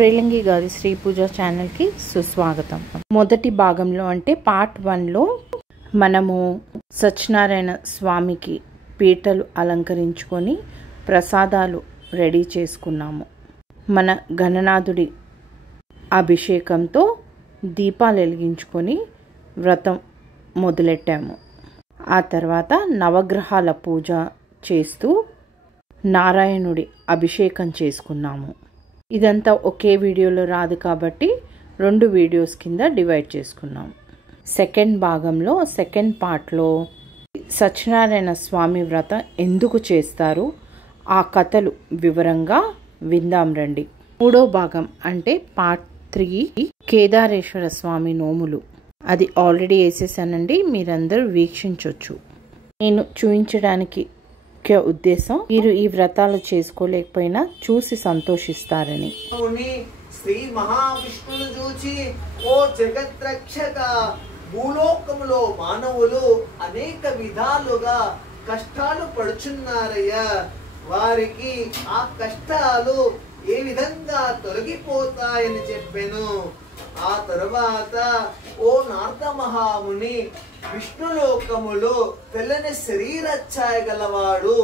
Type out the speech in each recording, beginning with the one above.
రేలంగి గారి శ్రీ పూజ ఛానల్కి సుస్వాగతం. మొదటి భాగంలో అంటే పార్ట్ 1లో మనము సత్యనారాయణ స్వామికి పీటలు అలంకరించుకొని ప్రసాదాలు రెడీ చేసుకున్నాము. మన గణనాథుడి అభిషేకంతో దీపాలు వెలిగించుకొని వ్రతం మొదలెట్టాము. ఆ తర్వాత నవగ్రహాల పూజ చేస్తూ నారాయణుడి అభిషేకం చేసుకున్నాము. ఇదంతా ఒకే వీడియోలో రాదు కాబట్టి 2 వీడియోస్ కింద డివైడ్ చేసుకున్నాం. సెకండ్ భాగంలో సెకండ్ పార్ట్లో సత్యనారాయణ స్వామి వ్రతం ఎందుకు చేస్తారు ఆ కథలు వివరంగా విందాం రండి. మూడో భాగం అంటే పార్ట్ 3 కేదారేశ్వర స్వామి నోములు. అది ఆల్రెడీ వేసేసానండి, మీరందరూ వీక్షించవచ్చు. నేను చూపించడానికి ముఖ్య ఉద్దేశం మీరు ఈ వ్రతాలు చేసుకోలేకపోయినా చూసి సంతోషిస్తారని. శ్రీ మహావిష్ణును చూచి ఓ జగద్రక్షక, భూలోకములో మానవులు అనేక విధాలుగా కష్టాలు పడుచున్నారయ్యా. వారికి ఆ కష్టాలు ఏ విధంగా తొలగిపోతాయని చెప్పాను. ఆ తరువాత ఓ నారద మహాముని, విష్ణులోకములో తెల్లని శరీరఛాయ గలవాడు,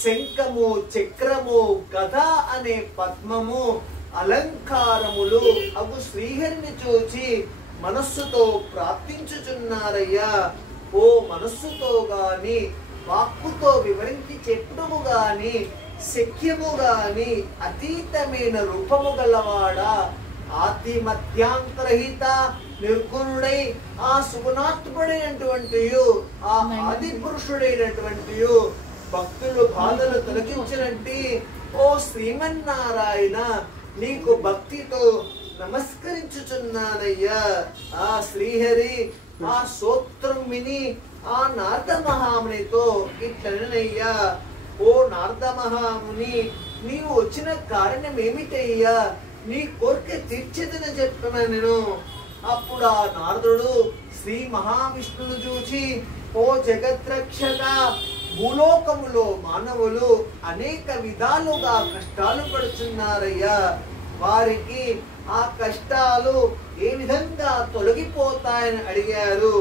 శంఖము, చక్రము, గద అనే పద్మము, అలంకారములు అగు శ్రీహరిని చూచి మనస్సుతో ప్రార్థించుచున్నారయ్యా. ఓ మనస్సుతో గాని వాక్కుతో వివరించి చెప్పుటము గాని శక్యము గాని అతీతమైన రూపము గలవాడా, ఆది మధ్యాంతరహిత నిర్గుణుడై ఆ సుగుణాత్ముడైనటువంటి ఆ ఆది పురుషుడైనటువంటి భక్తులు బాధలు తొలగించినట్టి ఓ శ్రీమన్నారాయణ, నీకు భక్తితో నమస్కరించుచున్నానయ్యా. ఆ శ్రీహరి ఆ సూత్రం విని ఆ నారద మహామునితో ఇట్లనయ్యా, ఓ నారద మహాముని, నీవు వచ్చిన కారణం ఏమిటయ్యా? నీ కోరిక తీర్చేదని చెప్పిన నేను. అప్పుడు ఆ నారదుడు శ్రీ మహావిష్ణును చూచి ఓ జగద్రక్షక, భూలోకములో మానవులు అనేక విధాలుగా కష్టాలు పడుతున్నారయ్యా. వారికి ఆ కష్టాలు ఏ విధంగా తొలగిపోతాయని అడిగారు.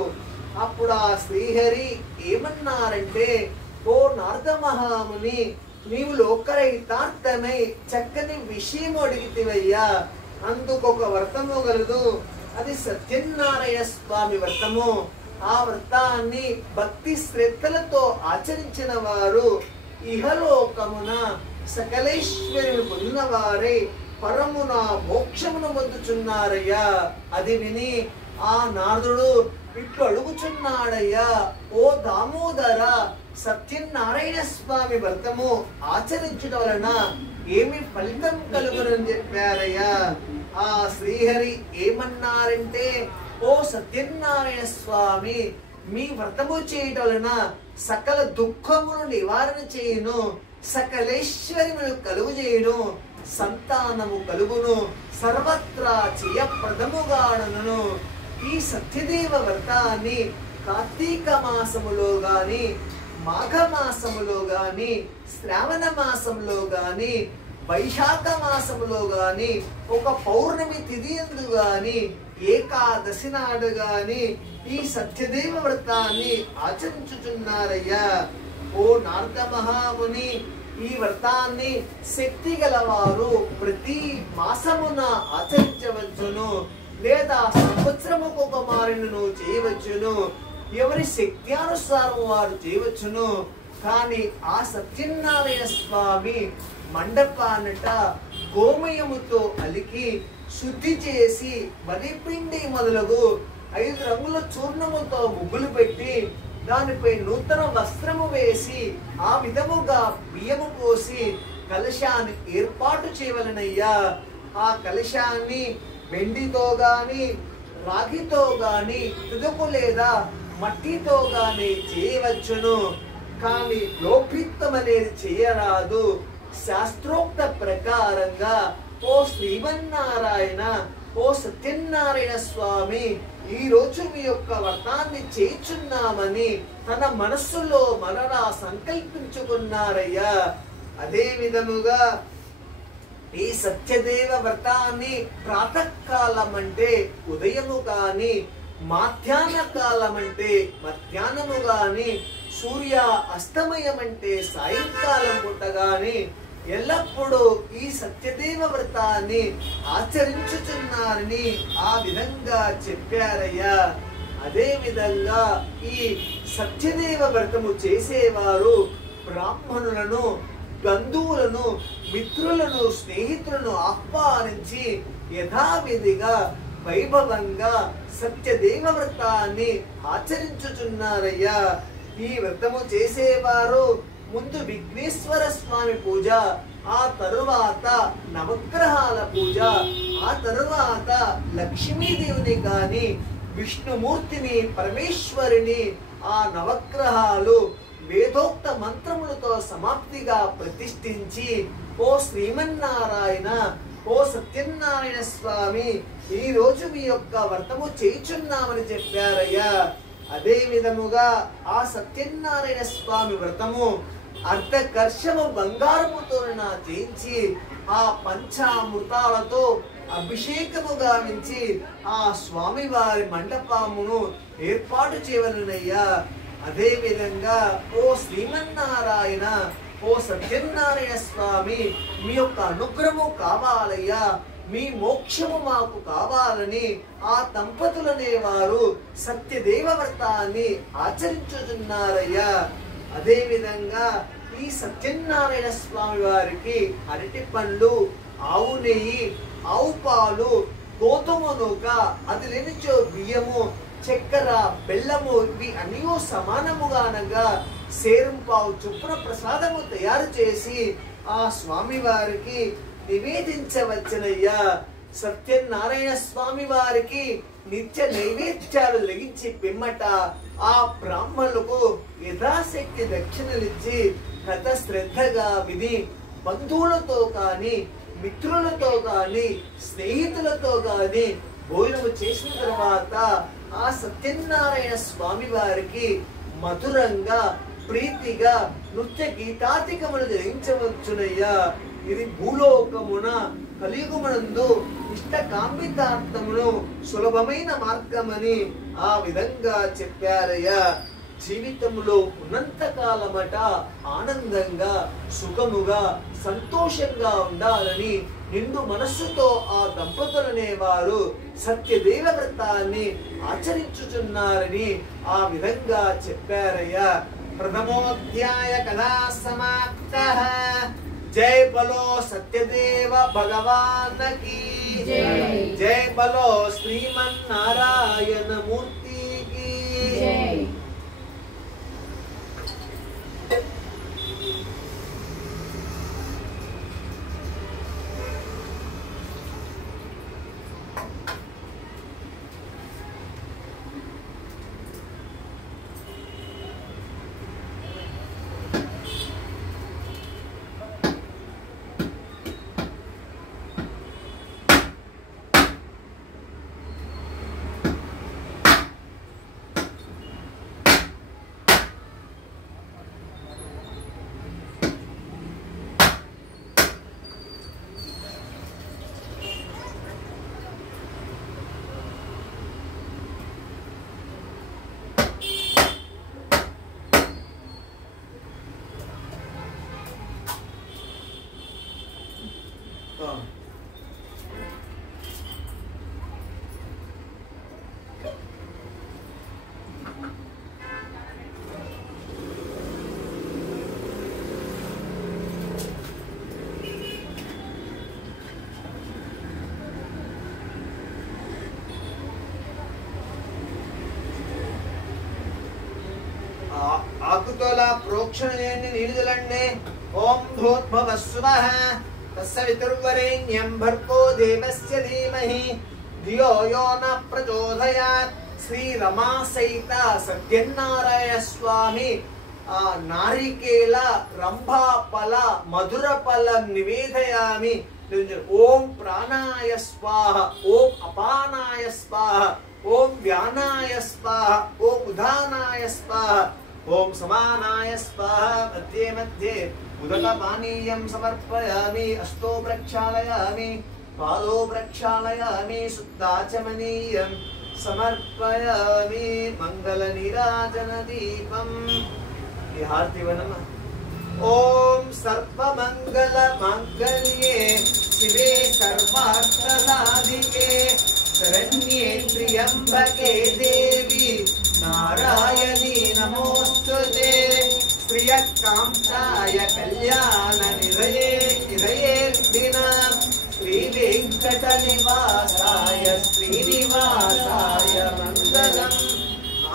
అప్పుడు ఆ శ్రీహరి ఏమన్నారంటే, ఓ నారద మహాముని, నీవు లోకరహితార్థమై చక్కని విషయం అడిగితివయ్యా. అందుకొక వ్రతము గలదు, అది సత్యనారాయణ స్వామి వ్రతము. ఆ వ్రతాన్ని భక్తి శ్రద్ధలతో ఆచరించిన వారు ఇహలోకమున సకలేశ్వరుని పొందిన వారై పరమున మోక్షమును పొందుచున్నారయ్యా. అది విని ఆ నారదుడు ఇట్లు అడుగుచున్నాడయ్యా, ఓ దామోదర, సత్యనారాయణ స్వామి వ్రతము ఆచరించడం వలన ఏమి ఫలితం కలుగునని చెప్పారయ్యా. ఆ శ్రీహరి ఏమన్నారంటే, ఓ సత్యనారాయణ స్వామి, మీ వ్రతము చేయడం వలన సకల దుఃఖమును నివారణ చేయును, సకలేశ్వరిమును కలుగు చేయును, సంతానము కలుగును, సర్వత్రా జయప్రదముగాను. ఈ సత్యదేవ వ్రతాన్ని కార్తీక మాసములో గాని, మాఘ మాసములో గాని, శ్రావణ మాసంలో గాని, వైశాఖ మాసములో గాని, ఒక పౌర్ణమి తిథి యందు గాని, ఏకాదశి నాడు గాని ఈ సత్యదేవ వ్రతాన్ని ఆచరించుచున్నారయ్యా. ఓ నారద మహాముని, ఈ వ్రతాన్ని శక్తి గలవారు ప్రతి మాసమున ఆచరించవచ్చును, లేదా సంవత్సరముకు ఒక మారిను చేయవచ్చును. ఎవరి శక్తి అనుసారం వారు చేయవచ్చును. కానీ ఆ సత్యనారాయణ స్వామి మండపానట గోమయముతో అలికి శుద్ధి చేసి వరిపిండి మొదలగు 5 రంగుల చూర్ణముతో ముగ్గులు పెట్టి దానిపై నూతన వస్త్రము వేసి ఆ విధముగా బియ్యము పోసి కలశాన్ని ఏర్పాటు చేయవలనయ్యా. ఆ కలశాన్ని వెండితో గాని, రాగితో గాని, తుదకు లేదా మట్టితో గాని చేయవచ్చును. కానీ లోపిత్తం అనేది చేయరాదు. శాస్త్రోక్త ప్రకారంగా ఓ శ్రీమన్నారాయణ, ఓ సత్యనారాయణ స్వామి, ఈ రోజు మీ యొక్క వ్రతాన్ని చేయుచున్నామని తన మనస్సులో మరలా సంకల్పించుకున్నారయ్యా. అదే విధముగా ఈ సత్యదేవ వ్రతాన్ని ప్రాతకాలం అంటే ఉదయము గాని, మాధ్యాహ్న కాలం అంటే మధ్యాహ్నము గాని, సూర్య అస్తమయం అంటే సాయంకాలం పూట గాని ఎల్లప్పుడూ ఈ సత్యదేవ వ్రతాన్ని ఆచరించుచున్నారని ఆ విధంగా చెప్పారయ్యా. అదే విధంగా ఈ సత్యదేవ వ్రతము చేసేవారు బ్రాహ్మణులను, బంధువులను, మిత్రులను, స్నేహితులను ఆహ్వానించి యథావిధిగా వైభవంగా సత్యదేవ వ్రతాన్ని ఆచరించుచున్నారయ్యా. ఈ వ్రతము చేసేవారు ముందు విఘ్నేశ్వర స్వామి పూజ, ఆ తరువాత నవగ్రహాల పూజ, ఆ తరువాత లక్ష్మీదేవిని గాని, విష్ణుమూర్తిని, పరమేశ్వరిని, ఆ నవగ్రహాలు వేదోక్త మంత్రములతో సమాప్తిగా ప్రతిష్ఠించి, ఓ శ్రీమన్నారాయణ, ఓ సత్యనారాయణ స్వామి, ఈ రోజు మీ యొక్క వ్రతము చేయుచున్నామని చెప్పారయ్యా. అదే విధముగా ఆ సత్యనారాయణ స్వామి వ్రతము అర్ధకర్షము బంగారముతో చేయించి, ఆ పంచామృతాలతో అభిషేకము గావించి ఆ స్వామి వారి మండపమును ఏర్పాటు చేయవలనయ్యా. అదే విధంగా ఓ శ్రీమన్నారాయణ, ఓ సత్యనారాయణ స్వామి, మీ యొక్క అనుగ్రహము కావాలయ్యా, మీ మోక్షము మాకు కావాలని ఆ దంపతులనే వారు సత్యదేవ వ్రతాన్ని ఆచరించుచున్నారయ్యా. అదే విధంగా ఈ సత్యనారాయణ స్వామి వారికి అరటి పండ్లు, ఆవు నెయ్యి, ఆవు పాలు, గోధుమ నూక, అది లేనిచో బియ్యము, చక్కెర, బెల్లము, ఇవి అన్నీ సమానముగానగా సేరంపావు చొప్పున ప్రసాదము తయారు చేసి ఆ స్వామి వారికి నివేదించవచ్చునయ్యా. సత్యనారాయణ స్వామి వారికి నిత్య నైవేద్యాలు లెగించి పిమ్మట ఆ బ్రాహ్మణులకు యథాశక్తి దక్షిణలిచ్చి కథ శ్రద్ధగా విని బంధువులతో కాని, మిత్రులతో కాని, స్నేహితులతో కాని భోజనము చేసిన తర్వాత ఆ సత్యనారాయణ స్వామి వారికి మధురంగా, ప్రీతిగా నృత్య గీతాధికములు జయించవచ్చునయ్యా. ఇది భూలోకమున కలియుగమునందు ఇష్టకామితార్థమును సులభమైన మార్గమని ఆ విధంగా చెప్పారయ్యా. జీవితంలో ఉన్నంత కాలమట ఆనందంగా, సుఖముగా, సంతోషంగా ఉండాలని నిండు మనస్సుతో ఆ దంపతులనే వారు సత్యదేవ వ్రతాన్ని ఆచరించుచున్నారని ఆ విధంగా చెప్పారయ్యా. ప్రథమోధ్యాయ కథా సమాప్తః. జై బలో సత్యదేవ భగవాన్ కీ జై. జై బలో శ్రీమన్నారాయణ మూర్తి కీ జై. ఆకుతోలా ప్రోక్షణ చేయండి, నీళ్ళు చల్లండి. ఓం భూర్భువస్సువః తస్సవితుర్వరేణ్యం భర్గో దేవస్య ధీమహి ధియో యో న ప్రచోదయాత్. శ్రీ రమా సహిత సత్యనారాయణ స్వామి నారికేల రంభా ఫల మధుర ఫలం నివేదయామి. ఓం ప్రాణాయ స్వాహ, ఓం అపానాయ స్వాహ, ఓం వ్యానాయ స్వాహ, ఓం ఉదానాయ స్వాహ, ఓం సమానాయ స్వాహ. మధ్యే మధ్యే उदकपानीयं समर्पयामि हस्तो प्रक्षालयामि पादो प्रक्षालयामि शुद्धाचमनीयं समर्पयामि मङ्गलनीराजनदीपम् विहार्तिवनम् ओम सर्वमंगल मांगल्ये शिवे सर्वार्थसाधिके शरण्ये त्र्यंबके देवी नारायणी नमोस्तुते प्रियकांताय कल्याणनिधये श्रीवेङ्कटनिवासाय श्रीनिवासाय मङ्गलम्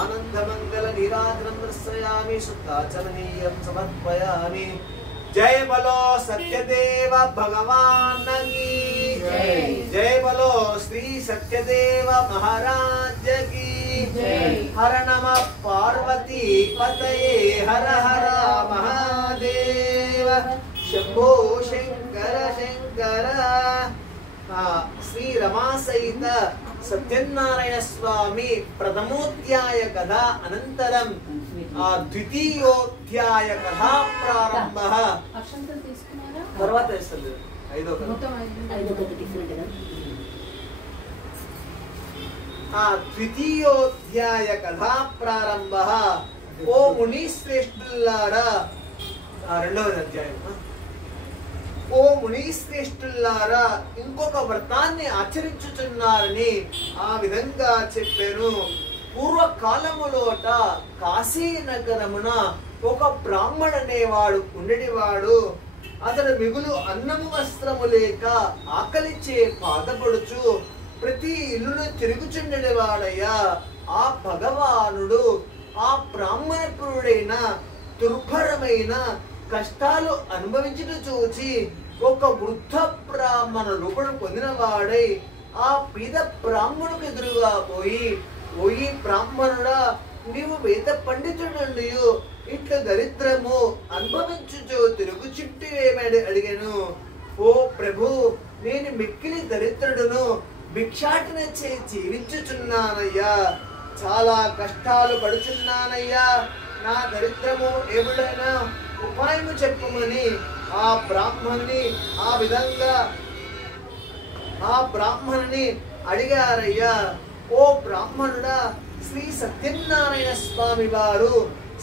आनंदमंगल नीराजनं दर्शयामि शुद्धाचमनीयं समर्पयामि जय बोलो सत्यदेव भगवान की जय जय बोलो श्री सत्यदेव महाराज की जय हर नमः पार्वती पतये हर हर महादेव शंभो शंकर शंकर श्री रमा सहित सत्यनारायण स्वामी प्रथमोध्याय कथा अनंतरम द्वितीयोध्याय कथा प्रारंभः తర్వాత ఇస్తుంది ఐదో ద్వితీయోధ్యాయ కథా ప్రారంభः ఓ ముని శ్రేష్ఠులారా రెండవ అధ్యాయం ఓ ముని శ్రేష్ఠులారా ఇంకొక వ్రతాన్ని ఆచరించుచున్నారని ఆ విధంగా చెప్పాను. పూర్వకాలములోట కాశీ నగరమున ఒక బ్రాహ్మణనేవాడు ఉండేవాడు. అతడు మిగులు అన్నము వస్త్రము లేక ఆకలిచే బాధపడుచు ప్రతి ఇల్లును తిరుగుచుండేవాడయ్యా. ఆ భగవానుడు ఆ బ్రాహ్మణపురుడైన దుర్భరమైన కష్టాలు అనుభవించుట చూచి ఒక వృద్ధ బ్రాహ్మణ రూపం పొందిన వాడై ఆ పీద బ్రాహ్మణుకు ఎదురుగా పోయి, ఓయి బ్రాహ్మణుడా, నీవు వేద పండితుడు ఇట్లా దరిద్రము అనుభవించుచు తిరుగుచుంటివేమని అడిగాను. ఓ ప్రభు, నేను మిక్కిలి దరిద్రుడును, భిక్షాటన జీవించుచున్నానయ్యా. చాలా కష్టాలు పడుచున్నానయ్యా. నా దరిద్రము ఏమిడైనా ఉపాయము చెప్పమని ఆ బ్రాహ్మణుని అడిగారయ్యా. ఓ బ్రాహ్మణుడా, శ్రీ సత్యనారాయణ స్వామి వారు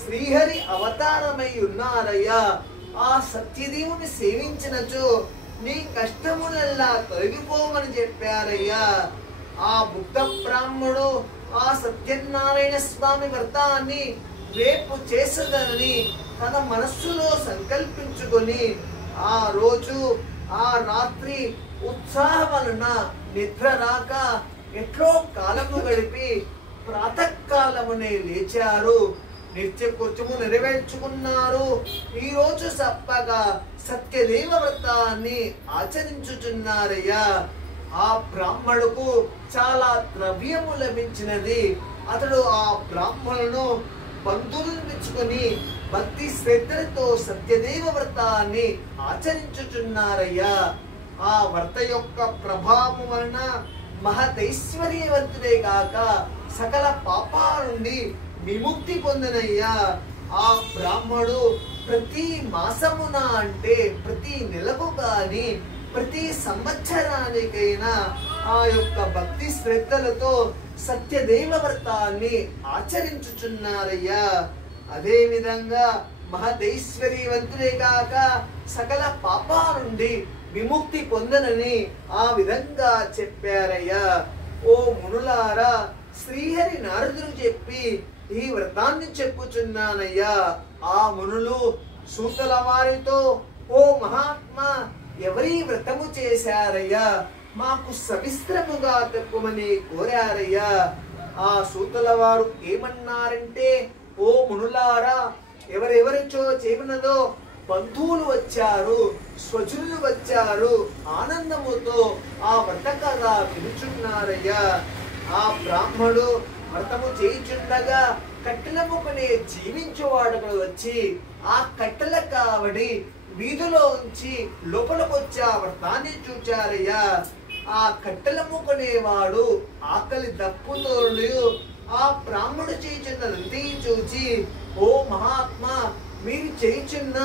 శ్రీహరి అవతారమై ఉన్నారయ్యా. ఆ సత్యదేవుని సేవించినచో నీ కష్టములల్లా తొలగిపోమని చెప్పారయ్యా. ఆ బుద్ధ బ్రాహ్మణుడు ఆ సత్యనారాయణ స్వామి వ్రతాన్ని రేపు చేసదనని తన మనస్సులో సంకల్పించుకొని ఆ రోజు ఆ రాత్రి ఉత్సాహం వలన నిద్ర రాక ఎట్లో కాలము గడిపి ప్రాతకాలమునే లేచారు. నిత్య కృత్యము నెరవేర్చుకున్నారు. ఈ రోజు సప్పగా సత్యదేవ వ్రతాన్ని ఆచరించుచున్నారయ్యా. ఆ బ్రాహ్మణుకు చాలా ద్రవ్యము లభించినది. అతడు ఆ బ్రాహ్మణును బంధువులను మెచ్చుకొని భక్తి శ్రద్ధలతో సత్యదేవ వ్రతాన్ని ఆచరించుచున్నారయ్యా. ఆ వ్రత యొక్క ప్రభావం వలన మహదైశ్వర్యవంతుడే కాక సకల పాపాల నుండి విముక్తి పొందినయ్యా. ఆ బ్రాహ్మణుడు ప్రతి మాసమున అంటే ప్రతి నెలకు గాని ప్రతి సంవత్సరానికైనా ఆ యొక్క భక్తి శ్రద్ధలతో సత్యదేవ వ్రతాన్ని ఆచరించుచున్నారయ్యా. అదే విధంగా మహదైశ్వర్యవంతుడే కాక సకల పాపాల నుండి విముక్తి పొందనని ఆ విధంగా చెప్పారయ్యా. ఓ మునులారా, శ్రీహరి నారదుడు చెప్పి ఈ వ్రతాన్ని చెప్పుచున్నానయ్యా. ఆ మునులు సూతల వారితో, ఓ మహాత్మా, ఎవరి వ్రతము చేశారయ్యా, మాకు సవిస్త్రముగా చెప్పమని కోరారయ్యా. ఆ సూతల వారు ఏమన్నారంటే, ఓ మునులారా, ఎవరెవరిచో చేసినదో బంధువులు వచ్చారు, స్వజనులు వచ్చారు, ఆనందముతో ఆ వ్రత కథ వినుచున్నారయ్యా. ఆ బ్రాహ్మణుడు వ్రతము చేయుచుండగా కట్టెలముకనే జీవించేవాడు వచ్చి ఆ కట్టెల కావడి వీధిలో ఉంచి లోపలికొచ్చి ఆ వ్రతాన్ని చూచారయ్యా. ఆ కట్టెలముకనేవాడు ఆకలి దప్పుతో ఆ బ్రాహ్మణుడు చేయుచున్నదంతా చూచి, ఓ మహాత్మా, మీరు చేయుచున్న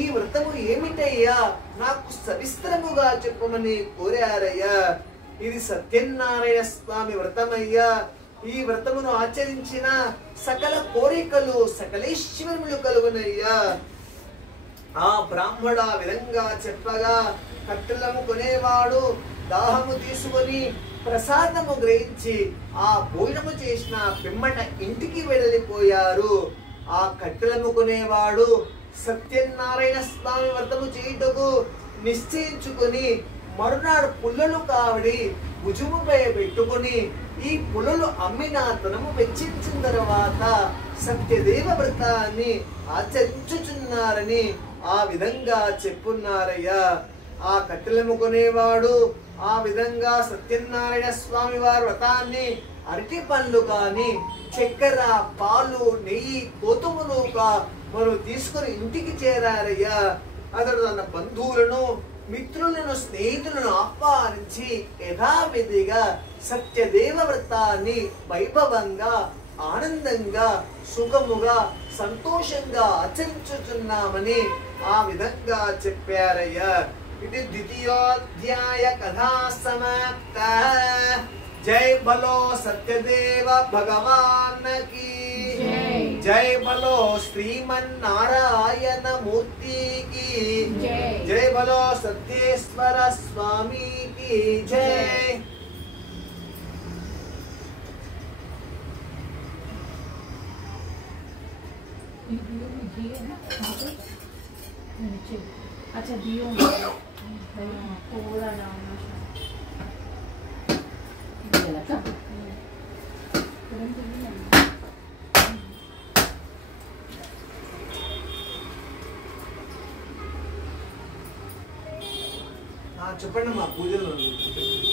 ఈ వ్రతము ఏమిటయ్యా, నాకు సవిస్తరముగా చెప్పమని కోరారయ్యా. ఇది సత్యనారాయణ స్వామి వ్రతమయ్యా. ఈ వ్రతమును ఆచరించిన సకల కోరికలు సకలేశ్వరములు కలుగునయ్యా. ఆ బ్రాహ్మణ ఆ విధంగా చెప్పగా కట్టెలము కొనేవాడు దాహము తీసుకొని ప్రసాదము గ్రహించి ఆ భోజనము చేసిన పిమ్మట ఇంటికి వెళ్ళిపోయారు. ఆ కట్టెలము కొనేవాడు సత్యనారాయణ స్వామి వ్రతము చేయుటకు నిశ్చయించుకొని మరునాడు పుల్లలు కావడి భుజముపై పెట్టుకుని ఈ పుల్లలు అమ్మిన ధనము వెచ్చించిన తర్వాత సత్యదేవ వ్రతాన్ని ఆచరించుచున్నారని ఆ విధంగా చెప్పున్నారయ్యా. ఆ కట్టెలము కొనేవాడు ఆ విధంగా సత్యనారాయణ స్వామి వారి వ్రతాన్ని అరటి పండ్లు కాని చక్కెర పాలు నెయ్యి కోతుములు మనం తీసుకుని ఇంటికి చేరారయ్యా. అతడు తన బంధువులను మిత్రులను స్నేహితులను ఆహ్వానించి యథావిధిగా సత్యదేవ వ్రతాన్ని వైభవంగా ఆనందంగా సుఖముగా సంతోషంగా ఆచరించుచున్నామని ఆ విధంగా చెప్పారయ్యా. ఇది ద్వితీయోధ్యాయ కథా సమాప్త. జై బలో సత్యదేవ భగవాన్ కి జై బలో శ్రీమన్నారాయణ మూర్తి కి జై బలో సత్యేశ్వర స్వామి కి జై. अच्छा दियो थोड़ा डालना చెప్పండి మా పూజలు చెప్పండి.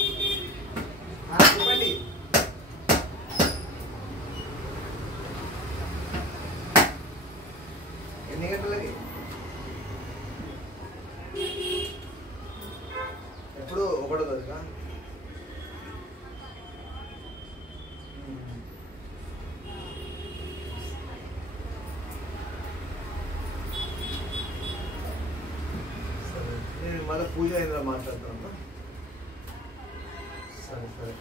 ఎన్ని గంటలకి? ఎప్పుడు ఒకటో తారీఖా? నేను మళ్ళీ పూజ అయినా మాట్లాడుతున్నా. సరే సరే.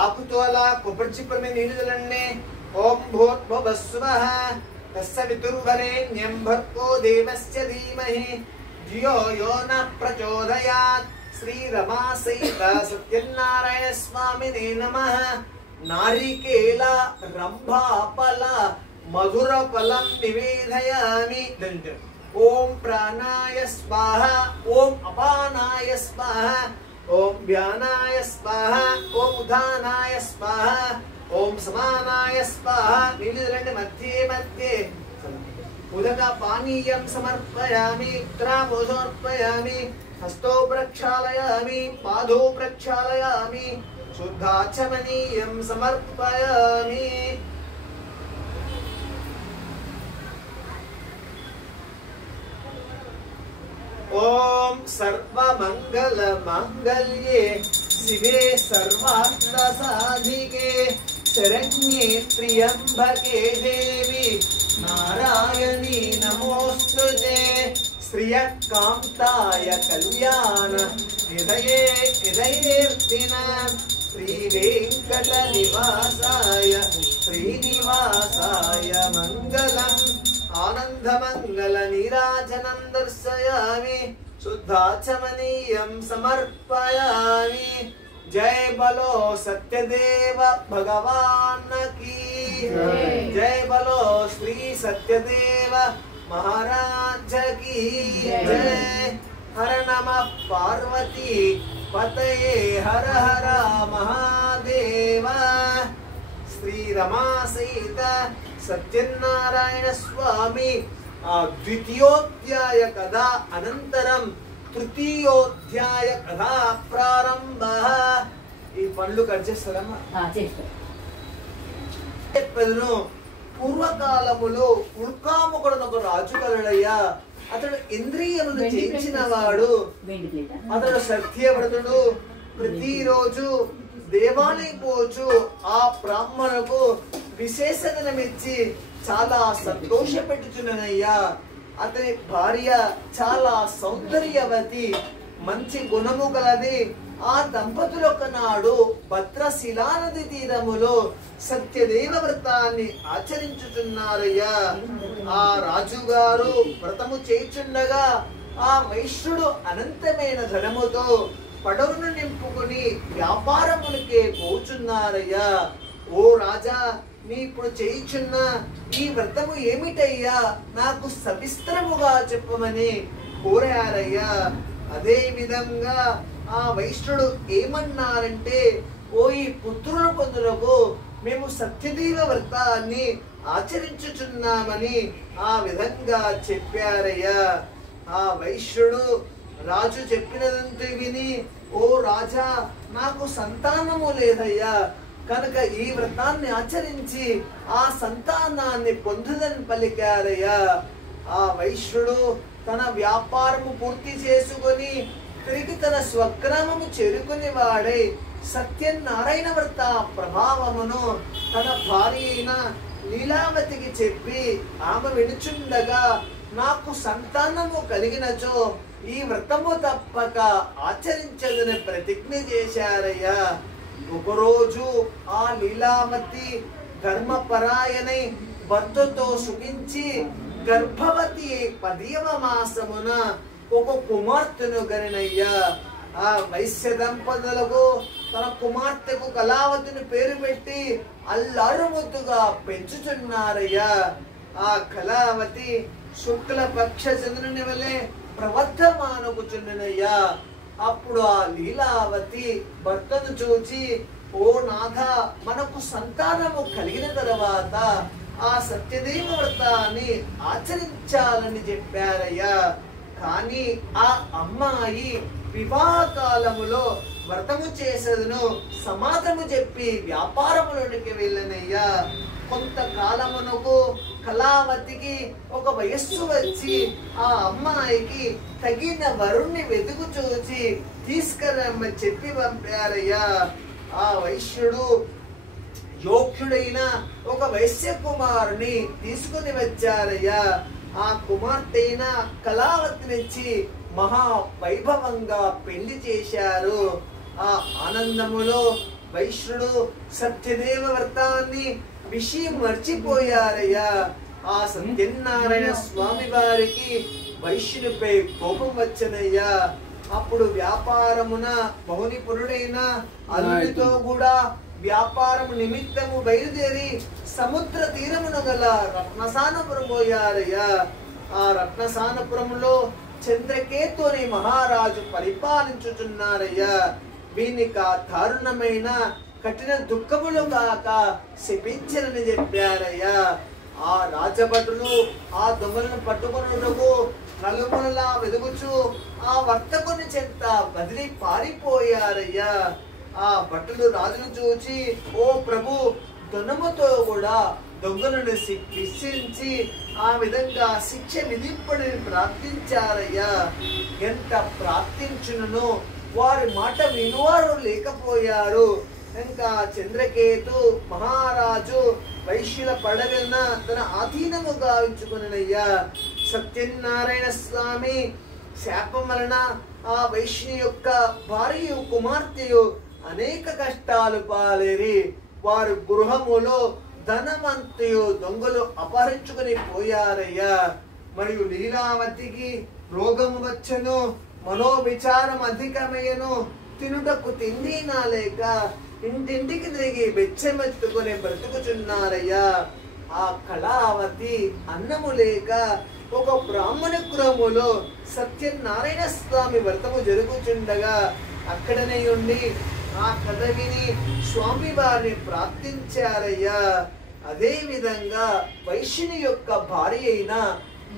ఆకుతో అలా కొబ్బరి చిప్పల మీద నీళ్లు చల్లండి. ఓం భూర్భువస్సువః తస్య వితుర్వరేణ్యం భర్గో దేవస్య ధీమహి ధియో యో న ప్రచోదయాత్. శ్రీ రమా సహిత సత్యనారాయణ స్వామినే నమః. నారికేల రంభాఫల మధుర ఫలం నివేదయామి. ఓం ప్రాణాయ స్వాహ, ఓం అపానాయ స్వాహ, ఓం వ్యానాయ స్వాహ, ఓం ఉదానాయ స్వాహ, ఓం సమానాయ స్వాహ. నీళ్ళు మధ్యే మధ్యే ఉదక పానీయం సమర్పయామి. ఉత్తరామో సమర్పయామి. హస్తో ప్రక్షాళయామి. పాదో ప్రక్షాళయామి. శుద్ధాచమనీయం సమర్పయామి. ఓం సర్వమంగళ మాంగళ్యే శివే సర్వార్థ సాధికే శరణ్యే త్ర్యంబకే దేవి నారాయణీ నమోస్తుతే. శ్రియకాంతాయ కళ్యాణ హృదయేర్తిన శ్రీ వెంకట నివాసాయ శ్రీనివాసాయ మంగళం. ఆనందమంగళ నీరాజనం దర్శయామి. శుద్ధాచమనీయం సమర్పయామి. జై బలో సత్యదేవ భగవాన్ కి జై బలో శ్రీ సత్యదేవ మహారాజ కి జై. హర నమః పార్వతీ పతయే హర హర మహాదేవ. శ్రీ రమా సహిత సత్యనారాయణ స్వామి ఆ ద్వితీయోధ్యాయ కథ అనంతరం తృతీయోధ్యాయ కథా ప్రారంభ. ఈ పనులు కట్ చేస్తారమ్మా. చెప్పెదను, పూర్వకాలములో ఉల్కాముకుడు ఒక రాజు కలడయ్యా. అతడు ఇంద్రియములు జయించిన వాడు. అతడు సత్యవ్రతుడు. ప్రతిరోజు దేవాలయం పోచు ఆ బ్రాహ్మణులకు విశేషణమిచ్చి చాలా సంతోషపెట్టుచున్ననయ్యా. అతని భార్య చాలా సౌందర్యవతి, మంచి గుణము గలది. ఆ దంపతులు ఒకనాడు భద్రశిలా నది తీరములో సత్యదేవ వ్రతాన్ని ఆచరించుచున్నారయ్యా. ఆ రాజుగారు వ్రతము చేయుచుండగా ఆ వైశ్యుడు అనంతమైన ధనముతో పడవను నింపుకుని వ్యాపారములకే పోచున్నారయ్యా. ఓ రాజా, నీ ఇప్పుడు చేయుచున్న ఈ వ్రతము ఏమిటయ్యా? నాకు సవిస్తరముగా చెప్పమని కోరారయ్యా. అదే విధంగా ఆ వైశ్యుడు ఏమన్నారంటే, ఓ ఈ పుత్రుల పొందులకు మేము సత్యదేవ వ్రతాన్ని ఆచరించుచున్నామని ఆ విధంగా చెప్పారయ్యా. ఆ వైశ్యుడు రాజు చెప్పినదంతా విని, ఓ రాజా, నాకు సంతానము లేదయ్యా, కనుక ఈ వ్రతాన్ని ఆచరించి ఆ సంతానాన్ని పొందుదని పలికారయ్యా. ఆ వైశ్యుడు తన వ్యాపారము పూర్తి చేసుకొని తిరిగి తన స్వగ్రామము చేరుకుని వాడై సత్యనారాయణ వ్రత ప్రభావమును తన భార్య అయిన లీలావతికి చెప్పి ఆమె వినుచుండగా, నాకు సంతానము కలిగినచో ఈ వ్రతము తప్పక ఆచరించదని ప్రతిజ్ఞ చేశారయ్యా. ఒకరోజు ఆ లీలావతి ధర్మపరాయణై భర్తతో సుఖించి గర్భవతి 10వ మాసమున ఒక కుమార్తెను గనినయ్యా. ఆ వైశ్య దంపతులకు తన కుమార్తెకు కళావతిని పేరు పెట్టి అల్లారుముద్దుగా పెంచుచున్నారయ్యా. ఆ కళావతి శుక్ల పక్ష చంద్రుని వలె ప్రవర్ధమానకుచున్ననయ్యా. అప్పుడు ఆ లీలావతి భర్తను చూచి, ఓ నాథ, మనకు సంతానము కలిగిన తర్వాత ఆ సత్యదేవ వ్రతాన్ని ఆచరించాలని చెప్పారయ్యా. కానీ ఆ అమ్మాయి వివాహ కాలములో వ్రతము చేసేదను సమాధము చెప్పి వ్యాపారములోనికి వెళ్ళనయ్యా. కొంతకాలమునకు కళావతికి ఒక వయస్సు వచ్చి ఆ అమ్మాయికి తగిన వరుణ్ణి వెతుకు చూచి తీసుకురమ్మని చెప్పి పంపారయ్యా. ఆ వైశ్యుడు యోగ్యుడైన ఒక వైశ్య కుమారుని తీసుకుని వచ్చారయ్యా. ఆ కుమార్తె అయిన కళావతినిచ్చి మహా వైభవంగా పెళ్లి చేశారు. ఆ ఆనందములో వైశ్యుడు సత్యదేవ వ్రతాన్ని విషయం మర్చిపోయారయ్యా. ఆ సత్యనారాయణ స్వామి వారికి వైశ్యునిపై కోపం వచ్చనయ్యా. అప్పుడు వ్యాపారమున బహునిపురుడైన అల్లుడితో కూడా వ్యాపారము నిమిత్తము బయలుదేరి సముద్ర తీరమును గల రత్నసానపురం పోయారయ్యా. ఆ రత్నసానపురంలో చంద్రకేతు అనే మహారాజు పరిపాలించుచున్నారయ్యా. వీనిక దారుణమైన కఠిన దుఃఖములు కాక శపించనని చెప్పారయ్యా. ఆ రాజభటులు ఆ దొంగలను పట్టుకొనుటకు నలుమూలలా వెదుగుచు ఆ వర్తకుని చెంత బదిలి పారిపోయారయ్యా. ఆ భటులు రాజును చూచి, ఓ ప్రభు, ధనముతో కూడా దొంగలను శిక్షించి ఆ విధంగా శిక్ష విధింపని ప్రార్థించారయ్యా. ఎంత ప్రార్థించును వారి మాట వినువారు లేకపోయారు. ఇంకా చంద్రకేతు మహారాజు వైశ్యుల పడగలన తన ఆధీనము గావించుకునయ్యా. సత్యనారాయణ స్వామి శాపం వలన ఆ వైశ్యుని యొక్క భార్య కుమార్తెయు అనేక కష్టాలు పాలేరి వారు గృహములో ధనమంతయు దొంగలు అపహరించుకుని పోయారయ్యా. మరియు లీలావతికి రోగము వచ్చను, మనోవిచారం అధికమయ్యను, తినుటకు తిండి నాలేక ఇంటింటికి తిరిగి బెచ్చెమెత్తుకుని బ్రతుకుచున్నారయ్యా. ఆ కళావతి అన్నము లేక ఒక బ్రాహ్మణ గృహములో సత్యనారాయణ స్వామి వ్రతము జరుగుచుండగా అక్కడనే ఉండి ఆ కథ విని స్వామి వారిని ప్రార్థించారయ్యా. అదే విధంగా వైశ్యుని యొక్క భార్య అయిన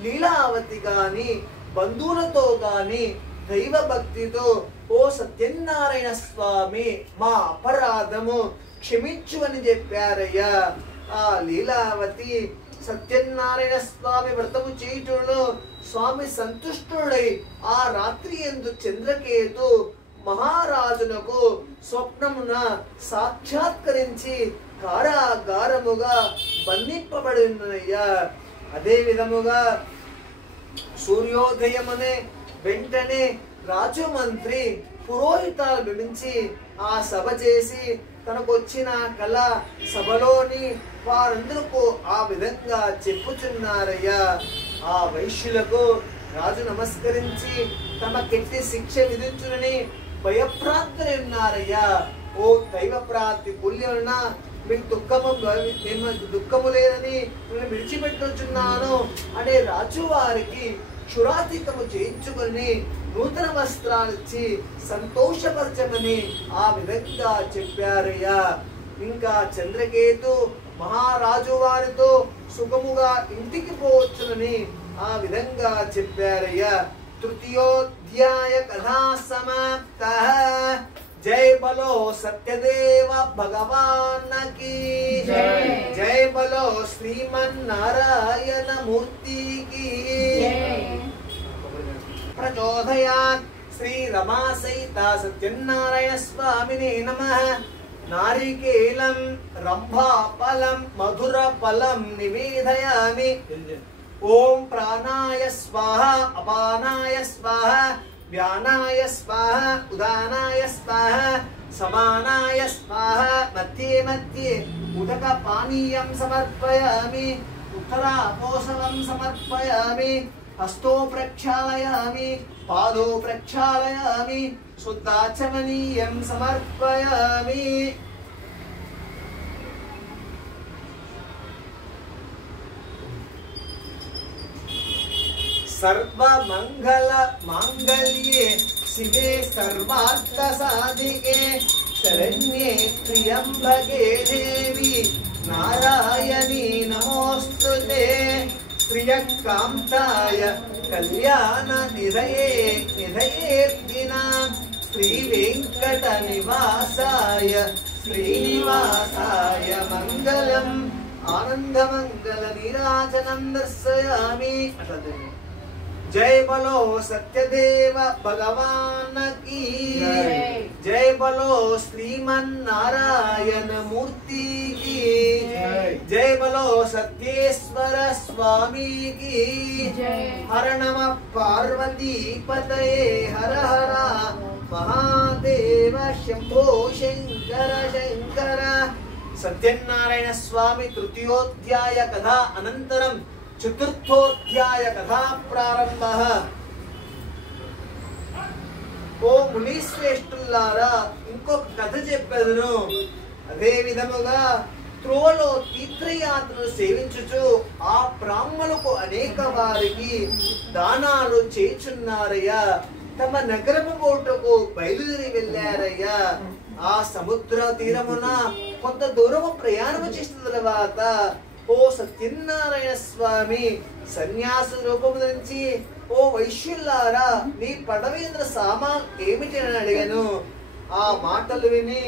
లీలావతి గాని బంధువులతో గాని దైవ భక్తితో ఓ సత్యనారాయణ స్వామి మా అపరాధము క్షమించు అని చెప్పారయ్యా. ఆ లీలావతి సత్యనారాయణ స్వామి వ్రతము చేయుటలో స్వామి సంతుష్టుడై ఆ రాత్రి యందు చంద్రకేతు మహారాజునకు స్వప్నమున సాక్షాత్కరించి కారాగారముగా బంధింపబడినయ్యా. అదే విధముగా సూర్యోదయమునే వెంటనే రాజు మంత్రి పురోహితాలు పిలిచి ఆ సభ చేసి తనకు వచ్చిన కళ సభలోని వారందరూ ఆ విధంగా చెప్పుచున్నారయ్యా. ఆ వైశ్యులకు రాజు నమస్కరించి తమకెట్టి శిక్ష విధించునని భయప్రాంతులై ఉన్నారయ్యా. ఓ దైవ ప్రాప్తి పుణ్యమున మీకు దుఃఖము లేదని నేను విడిచిపెట్టుచున్నాను అనే రాజు వారికి క్షురాతీతము చేయించుకొని నూతన వస్త్రాలు ఇచ్చి సంతోషపరచమని ఆ విధంగా చెప్పారయ్యా. ఇంకా చంద్రకేతు మహారాజు వారితో సుఖముగా ఇంటికి పోవచ్చునని ఆ విధంగా చెప్పారయ్యా. తృతీయోధ్యాయ కథా సమాప్త. జై బలో సత్యదేవ భగవాన్ కీ జై. జై బలో శ్రీమన్నారాయణ మూర్తి కీ జై. ప్రచోదయాత్ శ్రీ రమా సహిత సత్యనారాయణ స్వామినే నమః. నారికేలం రంభాఫలం మధుర ఫలం నివేదయామి. ఓం ప్రాణాయ స్వాహ అపానాయ స్వాహ వ్యానాయ స్వాహ ఉదానాయ స్వాహ సమానాయ స్వాహ మధ్యే మధ్యే ఉదక పానీయం సమర్పయామి. ఉత్తరాపోషవం సమర్పయామి. హస్తో ప్రక్షాళయామి. పాదో ప్రక్షాళయామి. శుద్ధాచమనీయం సమర్పయామి. सर्वमंगल मांगल्ये शिवे सर्वार्थ साधिके शरण्ये त्र्यंबके देवी नारायणी नमोस्तुते. श्रियकांताय कल्याण निधयेर्दिनां श्री वेंकट निवासाय श्रीनिवासाय मंगलम्. आनंद मंगल नीराजनं दर्शयामि. जय बोलो सत्यदेव भगवान की जय. जय बोलो श्रीमन्नारायण मूर्ति की जय. जय बोलो सत्येश्वर स्वामी की जय. हर नमः पार्वती पतये हर हर महादेव शंभो शंकर शंकर. सत्यनारायण स्वामी तृतीयोध्याय कथा अनंतरम चतुर्थोध्याय कथा प्रारंभ. ఓ మునీశ్రేష్ఠులారా ఇంకొక కథ చెప్పెదను. అదే విధముగా త్రోవలో తీర్థయాత్రలు సేవించుచు ఆ బ్రాహ్మణులకు అనేక వారికి దానాలు చేయుచున్నారయ్యా. తమ నగరము పోటకు బయలుదేరి వెళ్ళారయ్యా. ఆ సముద్ర తీరమున కొంత దూరము ప్రయాణము చేసిన తర్వాత ఓ సత్యనారాయణ స్వామి సన్యాసు రూపము నుంచి ఓ వైశ్యులారా నీ పడవేంద్ర సామాన్ ఏమిటి అని అడిగాను. ఆ మాటలు విని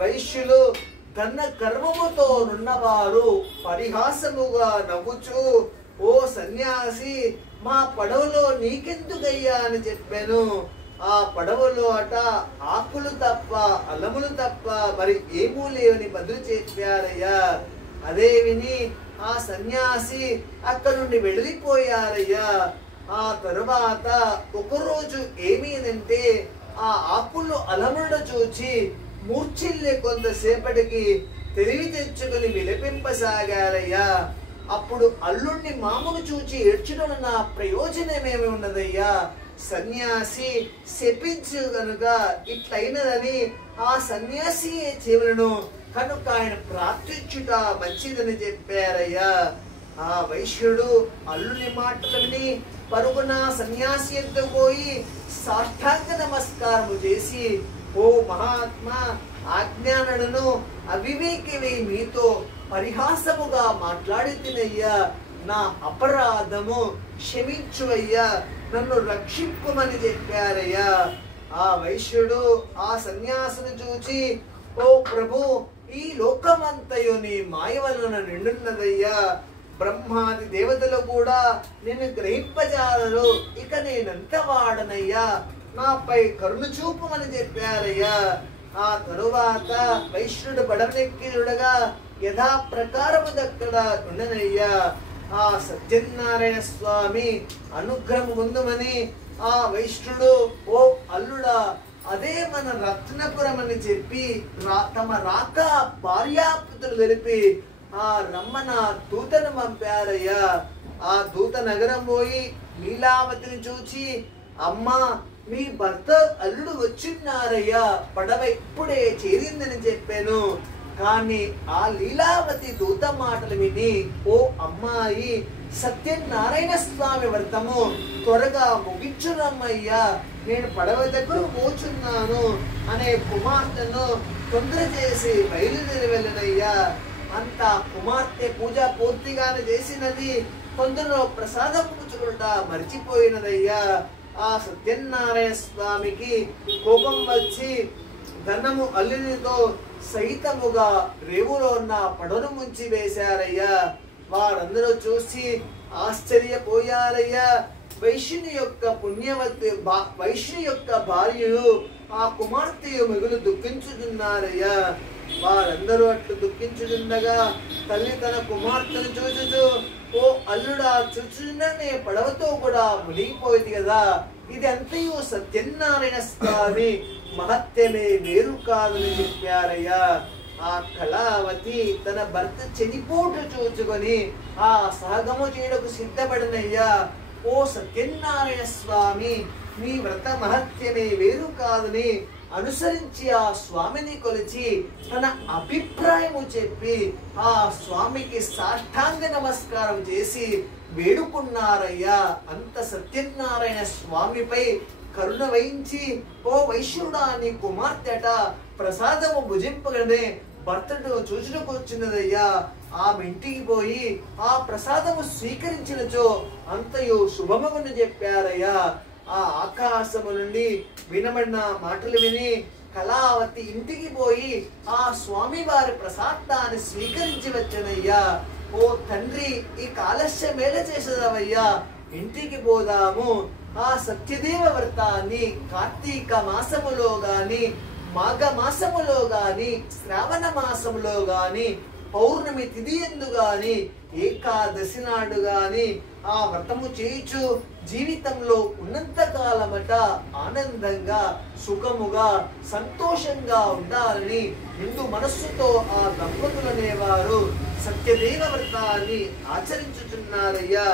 వైశ్యులు ధన గర్వముతో నున్నవారు పరిహాసముగా నవ్వుచు ఓ సన్యాసి మా పడవలో నీకెందుకయ్యా అని చెప్పాను. ఆ పడవలో అట ఆకులు తప్ప అలములు తప్ప మరి ఏమూ లేవని బదులు చెప్పారయ్యా. అదే విని ఆ సన్యాసి అక్కడి నుండి వెళ్ళిపోయారయ్యా. ఆ తరువాత ఒకరోజు ఏమైందంటే ఆ ఆకులు అలములను చూచి మూర్ఛిల్లే కొంతసేపటికి తెలివి తెచ్చుకుని విలపింపసాగారయ్యా. అప్పుడు అల్లుణ్ణి మామను చూచి ఏడ్చడం నా ప్రయోజనమేమి ఉన్నదయ్యా. సన్యాసి శపించు కనుక ఇట్లయినదని ఆ సన్యాసి చెవులను కనుక ఆయన ప్రార్థించుట మంచిదని చెప్పారయ్యా. ఆ వైశ్యుడు అల్లుని మాటలు విని పరుగున సన్యాసి ఎద్దు పోయి సాష్టాంగ నమస్కారము చేసి ఓ మహాత్మా అజ్ఞానులను అవివేకిని మీతో పరిహాసముగా మాట్లాడి తినయ్యా. నా అపరాధము క్షమించు అయ్యా, నన్ను రక్షింపుమని చెప్పారయ్యా. ఆ వైశ్యుడు ఆ సన్యాసిని చూచి, ఓ ప్రభు, ఈ లోకమంతయు నీ మాయ వలన నిండున్నదయ్యా, బ్రహ్మాది దేవతలు కూడా నేను గ్రహింపజాలరు, ఇక నేనెంత వాడనయ్యా, నాపై కరుణ చూపుమని చెప్పారయ్యా. ఆ తరువాత వైశ్యుడు పడవెక్కిడుగా యథా ప్రకారము దక్కడ ఉండనయ్యా. ఆ సత్యనారాయణ స్వామి అనుగ్రహం పొందుమని ఆ వైశ్యుడు, ఓ అల్లుడా, అదే మన రత్నపురం అని చెప్పి తమ రాక భార్యాపుతులు తెలిపి ఆ రమ్మన దూతను పంపారయ్యా. ఆ దూత నగరం పోయి లీలావతిని చూచి, అమ్మా, మీ భర్త అల్లుడు వచ్చిన్నారయ్యా, పడవ ఇప్పుడే చేరిందని చెప్పాను. కానీ ఆ లీలావతి దూత మాటలు విని, ఓ అమ్మాయి, సత్యనారాయణ స్వామి వ్రతము త్వరగా ముగించురమ్మయ్యా, నేను పడవ దగ్గర కూర్చున్నాను అనే కుమార్తెను తొందర చేసి బయలుదేరి వెళ్ళనయ్యా. అంత కుమార్తె పూజ పూర్తిగానే చేసినది, తొందరలో ప్రసాదం పుచ్చుకుంటా మర్చిపోయినదయ్యా. ఆ సత్యనారాయణ స్వామికి కోపం వచ్చి ధనము అల్లునితో సహితముగా రేవులో ఉన్న పడవను ముంచి వేశారయ్యా. వారందరూ చూసి ఆశ్చర్యపోయారయ్యా. వైశ్యుని యొక్క పుణ్యవతి వైశ్యుని యొక్క భార్యలు ఆ కుమార్తెయు మిగులు దుఃఖించుతున్నారయ్యా. వారందరూ అట్లు దుఃఖించుతుండగా తల్లి తన కుమార్తెను చూచుచు, ఓ అల్లుడా, చూచునే పడవతో కూడా మునిగిపోయింది కదా, ఇది అంతయు సత్యనారాయణ స్వామి మహత్యమే, వేరు కాదని చెప్పారయ్యా. ఆ కళావతి తన భర్త చనిపోటు చూచుకొని ఆ సహగము చేయడకు సిద్ధపడినయ్యా. ఓ సత్యనారాయణ స్వామి, మీ వ్రత మహత్యమే వేరు కాదని అనుసరించి ఆ స్వామిని కొలిచి తన అభిప్రాయము చెప్పి ఆ స్వామికి సాష్టాంగ నమస్కారం చేసి వేడుకున్నారయ్యా. అంత సత్యనారాయణ స్వామిపై కరుణ వహించి, ఓ వైశ్యుడా, నీ కుమార్తెట ప్రసాదము భుజింపగానే భర్తను చూచుటకు వచ్చినదయ్యా. ఆమె ఇంటికి పోయి ఆ ప్రసాదము స్వీకరించినచో అంతయు శుభమగుని చెప్పారయ్యా. ఆ ఆకాశము నుండి వినబడిన మాటలు విని కళావతి ఇంటికి పోయి ఆ స్వామి వారి ప్రసాదాన్ని స్వీకరించి వచ్చనయ్యా. ఓ తండ్రి, ఈ కాలస్య మేళ చేసేదవయ్యా, ఇంటికి పోదాము. ఆ సత్యదేవ వ్రతాన్ని కార్తీక మాసములో గాని, మాఘ మాసములో గాని, శ్రావణ మాసములో గాని, పౌర్ణమి తిథి ఎందు గాని, ఏకాదశి నాడు గాని ఆ వ్రతము చేయుచు జీవితంలో ఉన్నంత కాలమట ఆనందంగా, సుఖముగా, సంతోషంగా ఉండాలని నిండు మనస్సుతో ఆ దంపతులనేవారు సత్యదేవ వ్రతాన్ని ఆచరించుచున్నారయ్యా.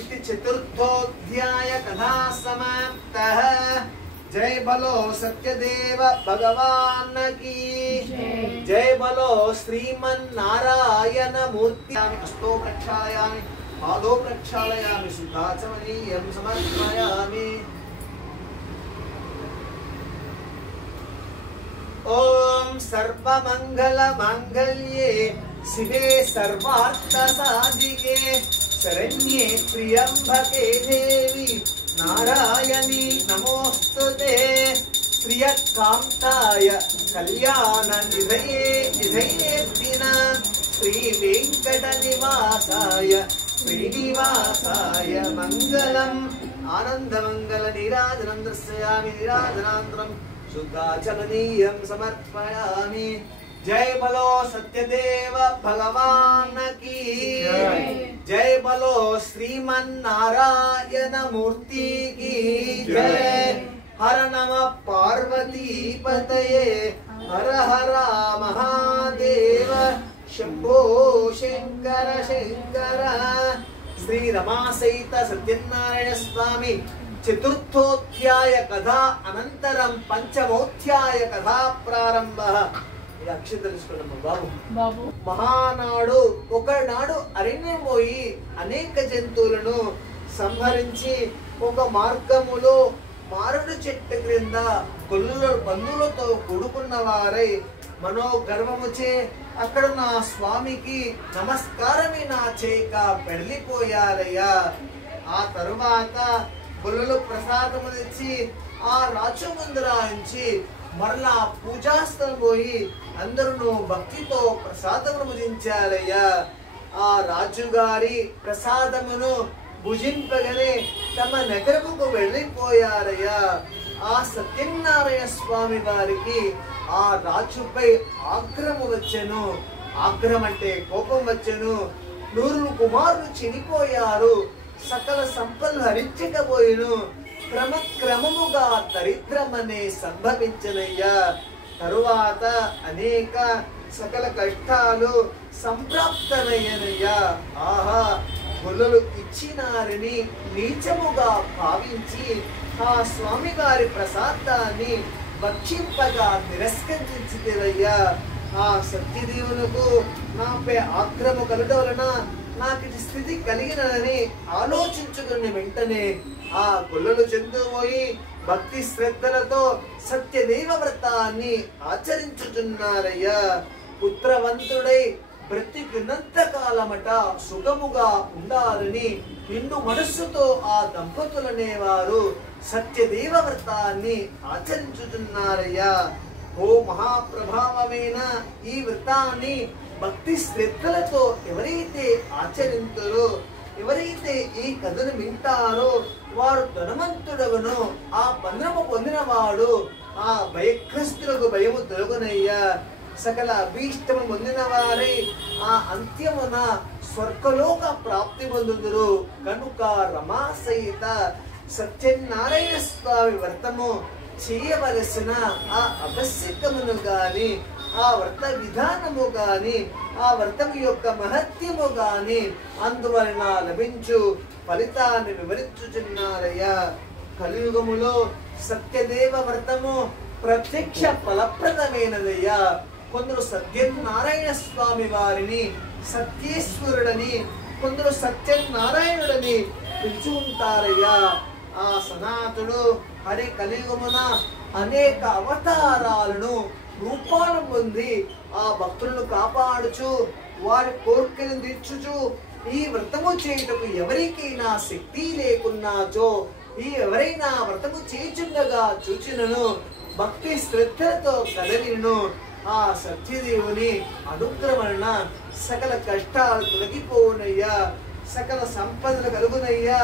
ఇది చతుర్థోధ్యాయ కథా సమాప్తః. జై బలో సత్యదేవ భగవాన్ కీ జై. బలో శ్రీమన్నారాయణ మూర్తి. హస్తో ప్రక్షాళయామి, పాదో ప్రక్షాళయామి, సుధాచమనీయం సమర్పయామి. ఓం సర్వమంగళ మాంగళ్యే శివే సర్వార్థ సాధికే శరణ్యే త్ర్యంబకే దేవి నారాయణి నమోస్తుతే. శ్రియకాంతాయ కళ్యాణ నిధయే నిధయేర్తిన శ్రీ వెంకట నివాసాయ శ్రీనివాసాయ మంగళం. ఆనందమంగళ నీరాజనం దర్శయామి, నీరాజనాంతరం శుద్ధాచమనీయం సమర్పయామి. జై బలో సత్యదేవ భగవాన్ కీ జై. బలో శ్రీమన్నారాయణ మూర్తి కీ జై. హర నమ పార్వతీపతయే, హర హర మహాదేవ, శంభో శంకర శంకర. శ్రీ రమాసహిత సత్యనారాయణ స్వామి చతుర్థోధ్యాయ కథా అనంతరం పంచమోధ్యాయ కథా ప్రారంభ. అక్షతలుసుకున్నాము బాబు. బాబు మహానాడు ఒకనాడు అరణ్యం పోయి అనేక జంతువులను సంహరించి ఒక మార్గములో మారుడు చెట్టు క్రింద బంధువులతో కూడుకున్న వారై మనోగర్వముచే అక్కడ నా స్వామికి నమస్కారమే నా చేయక వెళ్ళిపోయారయ్యా. ఆ తరువాత గుళ్ళలు ప్రసాదము తెచ్చి ఆ రాజు ముందరాయించి మరలా పూజాస్థలం పోయి అందరూ భక్తితో ప్రసాదమును భుజించారయ్యా. ఆ రాజుగారి ప్రసాదమును భుజింపగనే తమ నగరముకు వెళ్ళిపోయారయ్యా. ఆ సత్యనారాయణ స్వామి వారికి ఆ రాజుపై ఆగ్రహము వచ్చెను. ఆగ్రహం అంటే కోపం వచ్చెను. 100 కుమారులు చనిపోయారు. సకల సంపదలు హరించకపోయిను. క్రమక్రమముగా దరిద్రమనే సంభవించనయ్యా. తరువాత అనేక సకల కష్టాలు సంప్రాప్తమయ్యనయ్యా. ఆహా, గొల్లలు ఇచ్చినారని నీచముగా భావించి ఆ స్వామి గారి ప్రసాదాన్ని భక్షింపగా తిరస్కరించితిరయ్యా. ఆ సత్యదేవునకు నాపై ఆగ్రహము కలుగ వలన నాకు ఈ స్థితి కలిగినని ఆలోచించుకుని వెంటనే ఆ గొల్లలు చెందుపోయి భక్తి శ్రద్ధలతో సత్యదేవ వ్రతాన్ని ఆచరించుచున్నారయ్యా. పుత్రవంతుడై బ్రతికినంత కాలమట సుఖముగా ఉండాలని నిండు మనస్సుతో ఆ దంపతులనేవారు సత్యదేవ వ్రతాన్ని ఆచరించుచున్నారయ్యా. ఓ మహాప్రభావమైన ఈ వ్రతాన్ని భక్తి శ్రద్ధలతో ఎవరైతే ఆచరింతురో, ఎవరైతే ఈ కథను వింటారో వారు ధనవంతుడగును. ఆ బంధము పొందినవాడు ఆ భయగ్రస్తులకు భయము తొలగునయ్యా. సకల అభీష్టము పొందిన వారై ఆ అంత్యమున స్వర్గలోక ప్రాప్తి పొందుదురు. కనుక రమా సహిత సత్యనారాయణ స్వామి వ్రతము చేయవలసిన ఆ ఆవశ్యకమును గాని, ఆ వ్రత విధానము గాని, ఆ వ్రతము యొక్క మహత్యము గాని అందువలన లభించు ఫలితాన్ని వివరించుచున్నారయ్యా. కలియుగములో సత్యదేవ వ్రతము ప్రత్యక్ష ఫలప్రదమైనదయ్యా. కొందరు సత్యనారాయణ స్వామి వారిని సత్యేశ్వరుడని, కొందరు సత్యనారాయణుడని పిలిచి ఉంటారయ్యా. ఆ సనాతుడు హరి కలియుగమున అనేక అవతారాలను రూపాలు పొంది ఆ భక్తులను కాపాడుచు వారి కోరికలను తీర్చుచు ఈ వ్రతము చేయుటకు ఎవరికైనా శక్తి లేకున్నాచో, ఈ ఎవరైనా వ్రతము చేయుచుండగా చూచినను భక్తి శ్రద్ధలతో కదలిను ఆ సత్యదేవుని అనుగ్రహణ సకల కష్టాలు తొలగిపోవునయ్యా. సకల సంపదలు కలుగునయ్యా.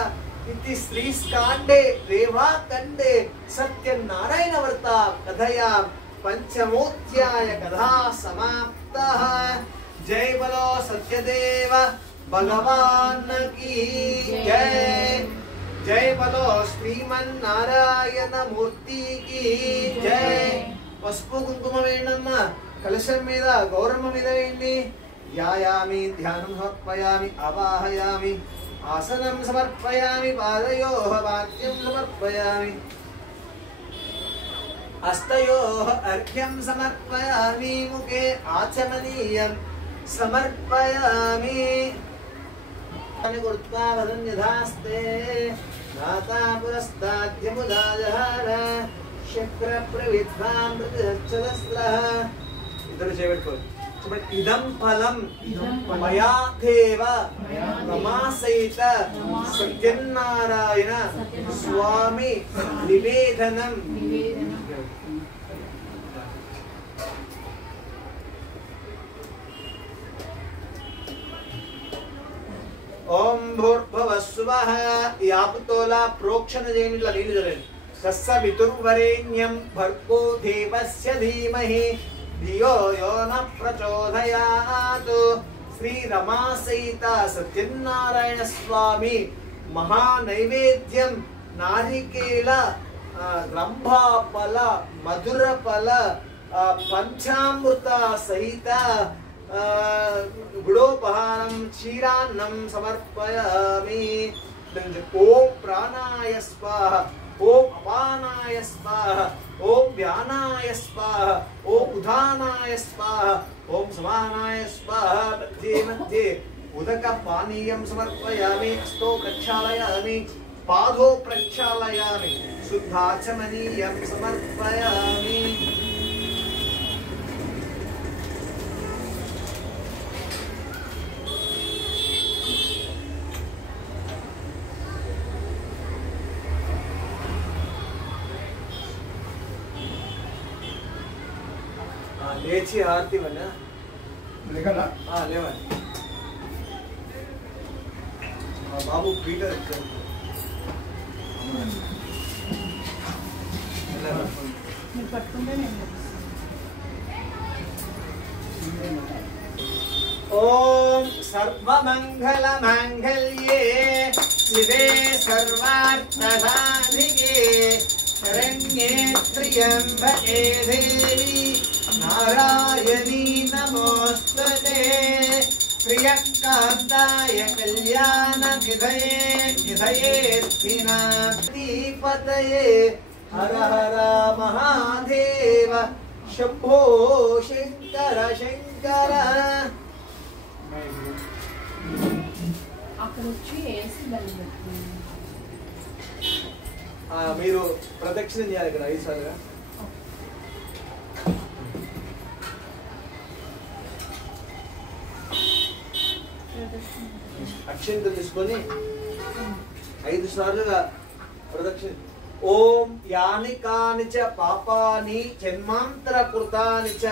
ఇది శ్రీస్కాండే రేవాఖండే సత్యనారాయణ వ్రత కథయా పంచమోధ్యాయ కథా సమాప్తః. జై బలో సత్యదేవ భగవాన్ కీ జై. జై బలో శ్రీమన్నారాయణ మూర్తి కీ జై. పసుపు కుంకుమ వేయండమ్మ. కలశం మీద గౌరమ్మ మీద వేయండి. ధ్యాయామి, ధ్యానం సమర్పయామి, అవాహయామి, ఆసనం సమర్పయామి, పాదయోః వాక్యం సమర్పయామి, హస్తయోః అర్ఘ్యం సమర్పయామి, ముఖే ఆచమనీయం సమర్పయామి. అని కృత్వా వదన్యధాస్తే దాతా పురస్తాద్యముదాజహార శక్ర ప్రవిద్వాం ప్రతిదచ్చదస్రః. ఇద్దరు చేపెట్టుకోండి. ఇదం ఫలం మయా దేవ రమాసహిత సత్యనారాయణ స్వామి నివేదనం. ఓం భూర్భువస్సువః. ఈ ఆపుతోలా ప్రోక్షణ చేయండి. ఇట్లా నీళ్ళు చల్లండి. తస్సవితుర్వరేణ్యం భర్గో దేవస్య ధీమహి ధియో యో న ప్రచోదయాత్. శ్రీ రమాసహిత సత్యనారాయణ స్వామి మహా నైవేద్యం నారికేల రంభాఫల మధుర ఫల పంచామృత సహిత గుడోపహారం క్షీరాన్నం సమర్పయామి. ఓం ప్రాణాయ స్వాహ, ఓం అపానాయ స్వాహ, ఓం వ్యానాయ స్వాహ, ఓం ఉదానాయ స్వాహ, ఓం సమానాయ స్వాహ. మధ్యే మధ్యే ఉదక పానీయం సమర్పయామి. హస్తో ప్రక్షాళయామి, పాదో ప్రక్షాళయామి, శుద్ధాచమనీయం సమర్పయామి. లేచి హారతి ఇవ్వండి. లేవండి. మా బాబు పీటర్ ఇక్కడ మీరు పట్టుకుంటే నేను ఓం సర్వమంగళ మాంగళ్యే శివే సర్వార్థసాధికే శరణ్యే త్ర్యంబకే దేవి నారాయణీ నమోస్తుతే ప్రియకాంతాయ కళ్యాణ నిధయేత్తినాధిపతయే హర హర మహాదేవ శంభో శంకర శంకర. అక్కడ వచ్చి వేసి బలి పెట్టుకున్నాను. మీరు ప్రదక్షిణ చేయాలి ఇక్కడ 5 సార్లుగా. అక్షంతలు తీసుకొని 5 సార్లుగా ప్రదక్షిణ. ఓం యాని కాని చ పాపాని జన్మాంతర కృతాని చ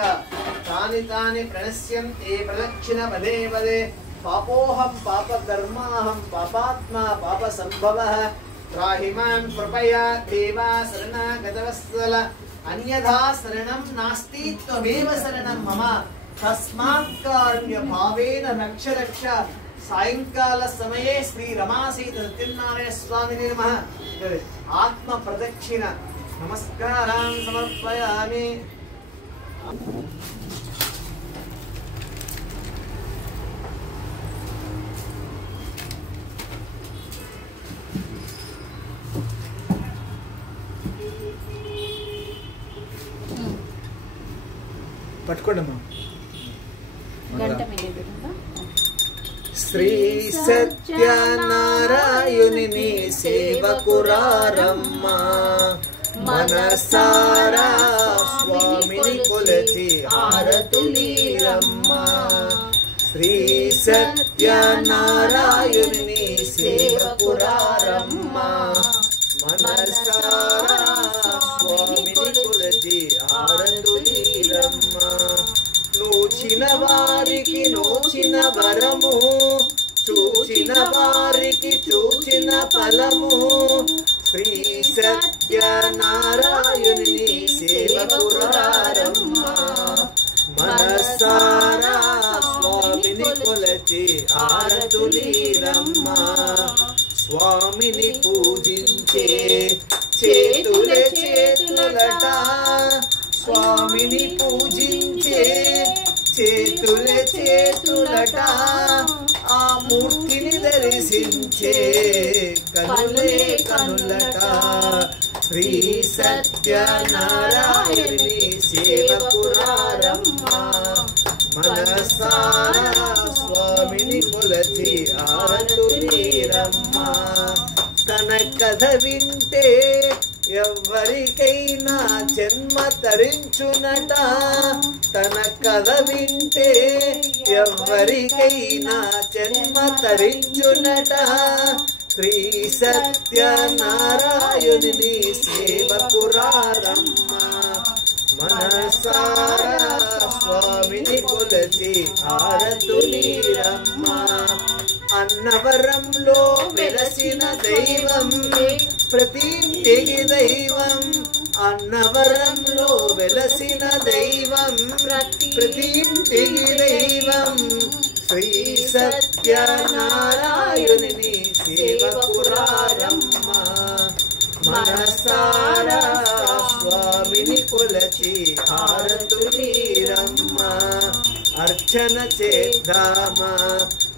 తాని తాని ప్రణశ్యంతే ప్రదక్షిణ పదే పదే. పాపోహం పాపకర్మాహం పాపాత్మా పాప సంభవః త్రాహి మాం కృపయా దేవా శరణాగతవత్సల అన్యథా శరణం నాస్తి త్వమేవ శరణం మమ తస్మాత్ కారుణ్య భావేన రక్ష రక్ష. సాయంకాల సమయే శ్రీ రమాసీత సత్యనారాయణ స్వామిని నమః ఆత్మ ప్రదక్షిణ నమస్కారాన్ సమర్పయామి. పట్టుకోండమ్మా. శ్రీ సత్యనారాయణుని సేవకురారమ్మ మనసారా స్వామిని కొలచి హారతులీరమ్మ. శ్రీ సత్యనారాయణుని సేవకురారమ్మ మనసారా స్వామిని కొలచి హారతులీరమ్మ. నోచిన వారికి నోచిన వరము చూచిన వారికి చూచిన ఫలము. శ్రీ సత్యనారాయణుని సేవకురారమ్మ మనసారా స్వామిని కొలచి హారతులీరమ్మ. స్వామిని పూజించే చేతులే చేతులట. స్వామిని పూజించే చేతులే చేతులట. ఆ మూర్తిని దర్శించే కనులే కనులట. శ్రీ సత్యనారాయణుని సేవకురారమ్మ మనసారా స్వామిని కొలచి హారతులీరమ్మ. తన కథ వింటే ఎవ్వరికైనా జన్మ తరించునట. తన కథ వింటే ఎవ్వరికైనా జన్మ తరించునట. శ్రీ సత్యనారాయణుని సేవకురారమ్మ మనసారా స్వామిని కొలచి హారతులీరమ్మ. అన్నవరంలో వెలసిన దైవం ప్రతి ఇంటికి దైవం. అన్నవరంలో వెలసిన దైవం ప్రతి ఇంటికి దైవం. శ్రీ సత్యనారాయణుని సేవకురారమ్మ మనసారా స్వామిని కొలచి హారతులీరమ్మ. అర్చన చేద్దామా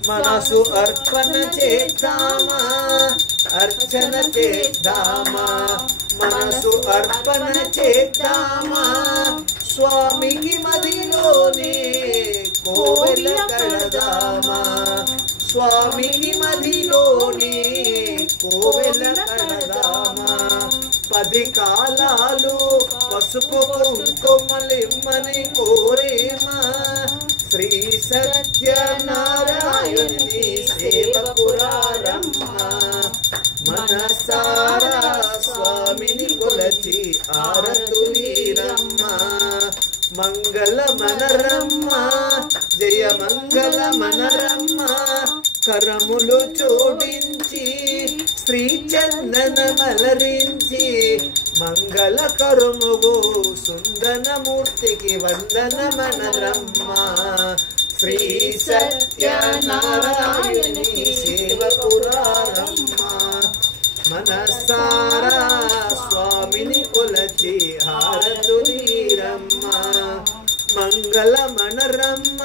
మనసు అర్పణ చేద్దామా. అర్చన చేద్దామా మనసు అర్పణ చేద్దామా. స్వామికి మదిలోనే కోవెల కడదామా. స్వామికి మదిలోనే కోవెల కడదామా. 10 కాలాలు పసుపు కుంకుమలిమ్మని కోరేమా. శ్రీ సత్యనారాయణుని సేవకురారమ్మ మనసారా స్వామిని కొలచి హారతులీరమ్మ. మంగళ మంగళ మనరమ్మ జయ మంగళ మనరమ్మ కరములు జోడించి శ్రీ చందన మలరించి మంగళ కరుముగు సుందనమూర్తికి వందన మనరమ్మ శ్రీ సత్యనారాయణి సేవపురారమ్మ మనసారా స్వామిని కొలచి హారతులీరమ్మ మంగళ మనరమ్మ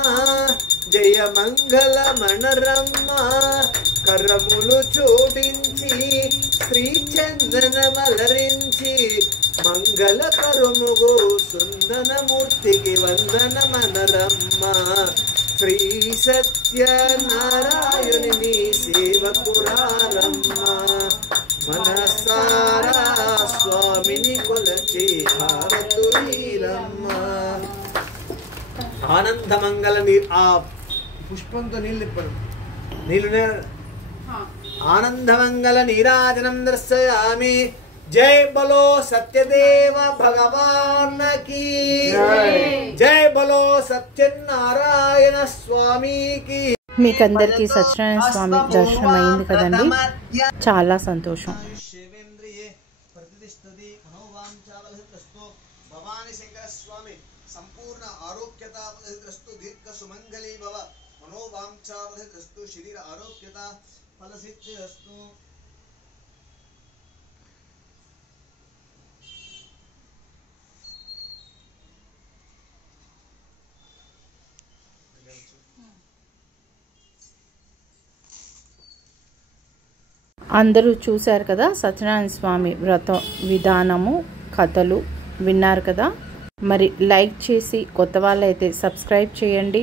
జయ మంగళ మనరమ్మ కరములు జోడించి శ్రీ చందన మలరించి మంగళ కరుముగు సుందనమూర్తికి వందన మనరమ్మ శ్రీ సత్యనారాయణి సేవపురారమ్మ మనసారా స్వామిని కొలచి హారతులీరమ్మ ఆనందమంగళ నీరు ఆ పుష్పంతో నీళ్ళు ఇప్పడు నీళ్ళు ఆనందమంగళ నీరాజనం దర్శయామి జై బలో సత్యదేవ భగవాన్ की జై బలో సత్యనారాయణ స్వామికి మీకందరికీ సత్యనారాయణ స్వామి దర్శనం అయింది కదండి, చాలా సంతోషం. భవాని శంకర స్వామి సంపూర్ణ ఆరోగ్యతావధిద్రస్తు దీర్ఘ సుమంగళీ భవ మనోవాంఛావధిద్రస్తు శరీర ఆరోగ్యత ఫలసిద్ధిరస్తు. అందరూ చూశారు కదా సత్యనారాయణ స్వామి వ్రత విధానము, కథలు విన్నారు కదా. మరి లైక్ చేసి కొత్త వాళ్ళైతే సబ్స్క్రైబ్ చేయండి.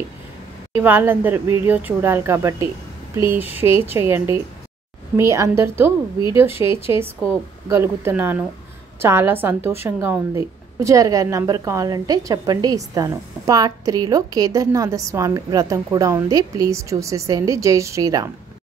వాళ్ళందరూ వీడియో చూడాలి కాబట్టి ప్లీజ్ షేర్ చేయండి. మీ అందరితో వీడియో షేర్ చేసుకోగలుగుతున్నాను, చాలా సంతోషంగా ఉంది. పూజారి గారి నంబర్ కావాలంటే చెప్పండి, ఇస్తాను. పార్ట్ 3లో కేదార్నాథ స్వామి వ్రతం కూడా ఉంది, ప్లీజ్ చూసేసేయండి. జై శ్రీరామ్.